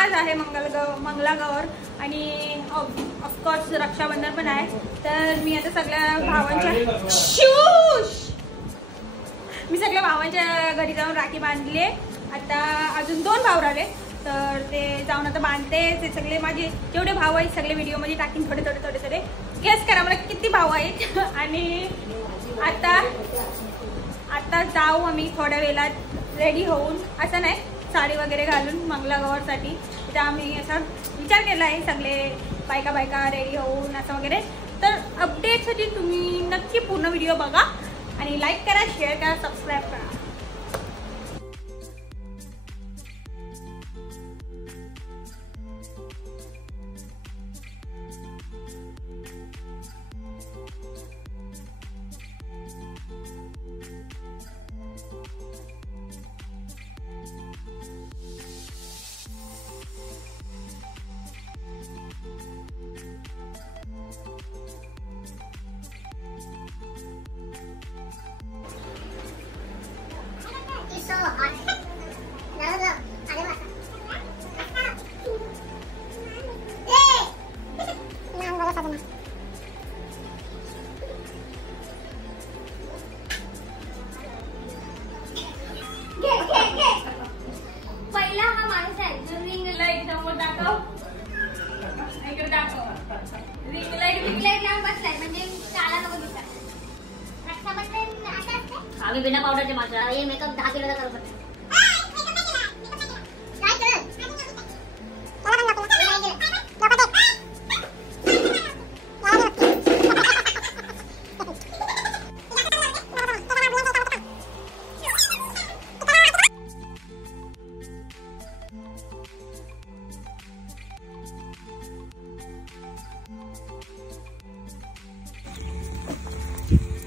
आज आहे मंगळागौर आणि ऑफकोर्स रक्षाबंधन पण आहे। तर मी आता सगळ्या भावांच्या घरी जाऊन राखी बांधली। आता अजून 2 भाऊ राहिले तर ते जाऊन आता बांधते। ते सगळे माझे जेवढे भाऊ आहेत सगळे व्हिडिओ मध्ये टाकीन थोडे गेस करा मला किती भाऊ आहेत। आणि आता जाऊ आम्ही थोड्या वेळात रेडी होऊन, असं नाही साडी वगैरे घालून मंगळागौरसाठी। तर आम्ही असा विचार केला आहे सगळे बायका रेडी होऊन असं वगैरे। तर अपडेटसाठी तुम्ही नक्की पूर्ण व्हिडिओ बघा आणि लाईक करा, शेअर करा, सबस्क्राईब करा। So hot. पहिला हा माणूस आहे जो रिंग लाईट समोर दाखव, इकडे दाखव। रिंग लाईट लावून बसलाय म्हणजे त्याला नको दिसत। रक्षाबंधन असं असते। आम्ही बिना पावडरचे माणसं, हे मेकअप 10 किलोचा करू शकतो।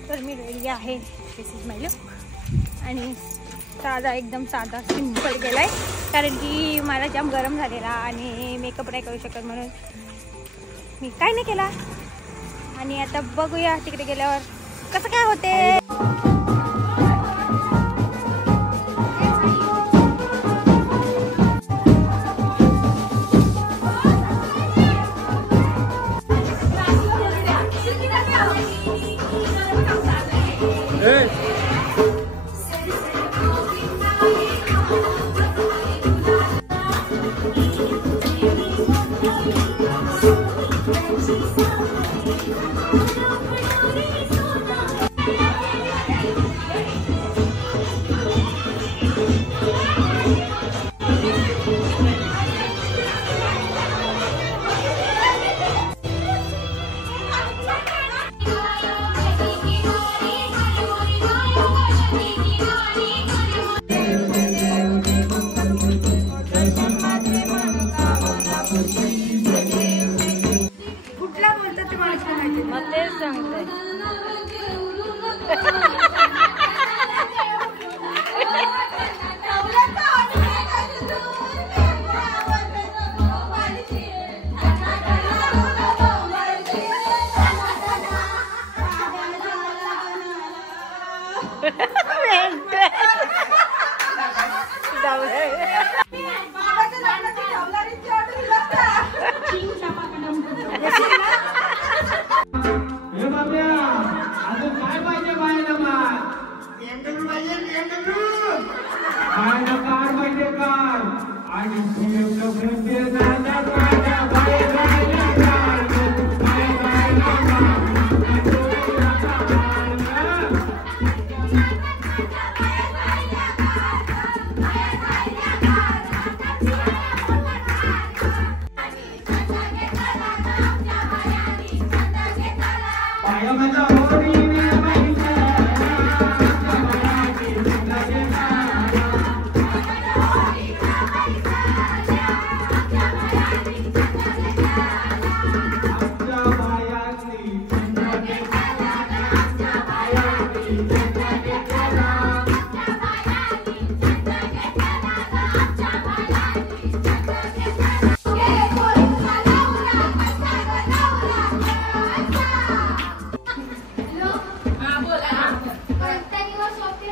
तर मी रेडी आहे, दिस इज माय लुक। आणि साधा एकदम साधा सिंपल केलाय कारण की मला जाम गरम झालेला आणि मेकअप नाही करू शकत म्हणून मी काय नाही केला। आणि आता बघूया तिकडे गेल्यावर कसं काय होते।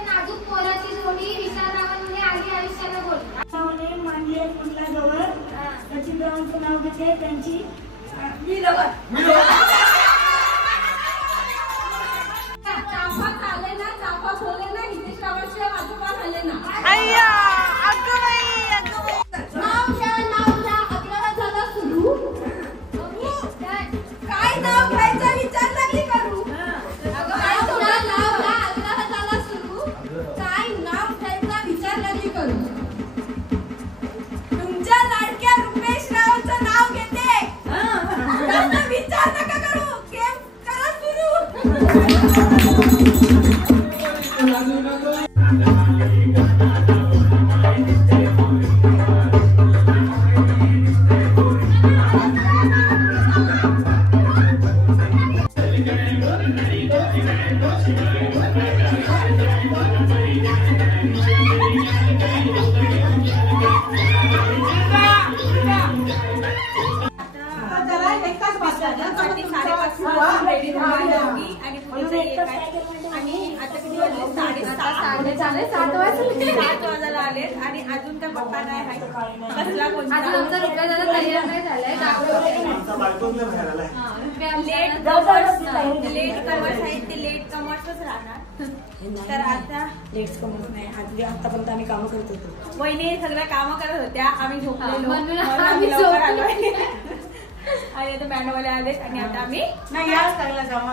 नाजूक पोराची जोडी विचारावर घेते त्यांची अय्या अगं बाई अगं बाई. नाव घ्या अकराला झाला सुरू. काय नाव घ्यायचा विचार लागली करू. नाव घ्या अकराला झाला सुरू. काय नाव घ्यायचा विचार लागली करू. तुमच्या लाडक्या रुपेश रावचं नाव घेते. जास्त विचार नका करू. गेम करा सुरू. सात वाजायला आलेत आणि अजून त्या पप्पा नाही आहे. कसला कोणता लेट कमर्स आहेत ते लेट कमर्सच राहणार. तर आता लेट कमर्स नाही. आतापर्यंत आम्ही कामं करत होतो. वहिनी सगळ्या कामं करत होत्या. आम्ही झोपलेलो म्हणून आम्ही लवकर आलोय. आणि आता मॅडमवाले आलेत आणि आता आम्ही नाही याच करायला जाऊ.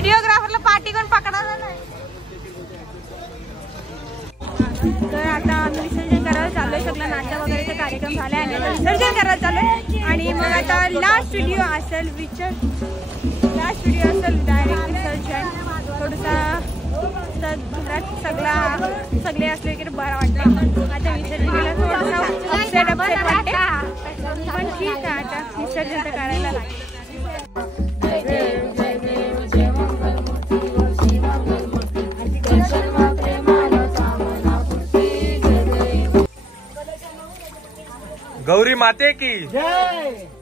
व्हिडिओग्राफरला पाठी करून पकडायला नाही. तर आता आम्ही विसर्जन करायला चाललोय. सगळं नाश्ता वगैरेचा कार्यक्रम झाला आणि आता विसर्जन करायला चाललोय. आणि मग आता लास्ट व्हिडिओ असेल डायरेक्ट विसर्जन. थोडंसा घरात सगळे असले की बरं वाटतं. आता विसर्जनाला थोडासा अपसेट वाटते पण ठीक आहे. आता विसर्जन तर करायला लागतं. गौरी माते की जय.